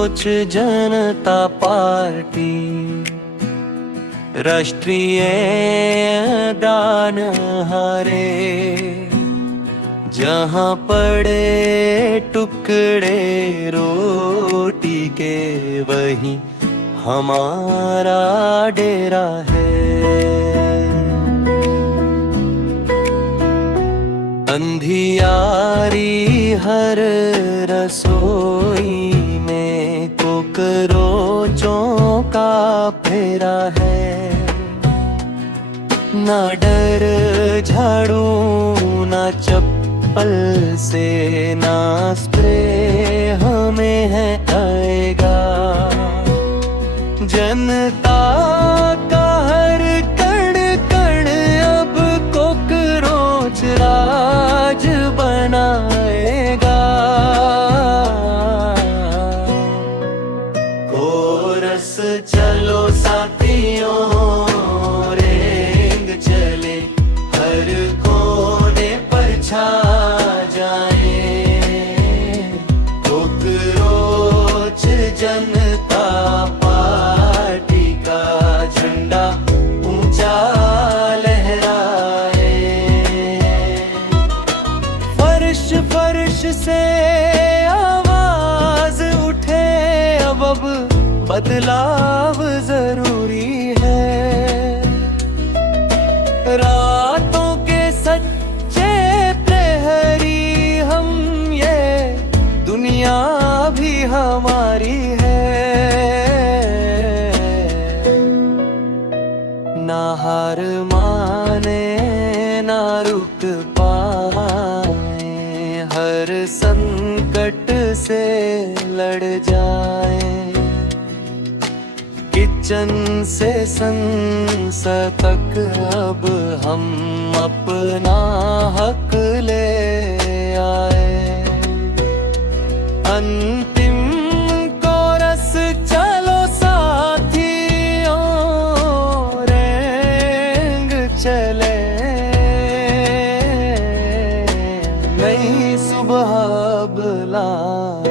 Coach जनता party, राष्ट्रीय दान हारे। जहाँ पड़े टुकड़े रोटी के, वही हमारा डेरा है। अंधियारी हर रसोई में कोकरोचों का फेरा है। ना डर झाड़ू ना चप्पल से, ना स्प्रे हमें है आएगा। जनता का हर कण कण अब कोकरोच राज बनाएगा। कोरस चलो साथियों, रेंग चले हर कोने पर छा जाए। कोकरोच जनता पार्टी का झंडा ऊंचा लहराए। फर्श फर्श से आवाज उठे, अब बदलाव जरूरी है। रातों के सच्चे प्रहरी हम, ये दुनिया भी हमारी है। ना हार माने ना रुक पाए, हर संकट से लड़ जाए। किचन से संसद तक अब हम अपना हक ले आए। अंतिम कोरस चलो साथियों, रेंग चले नई सुबह बुलाए।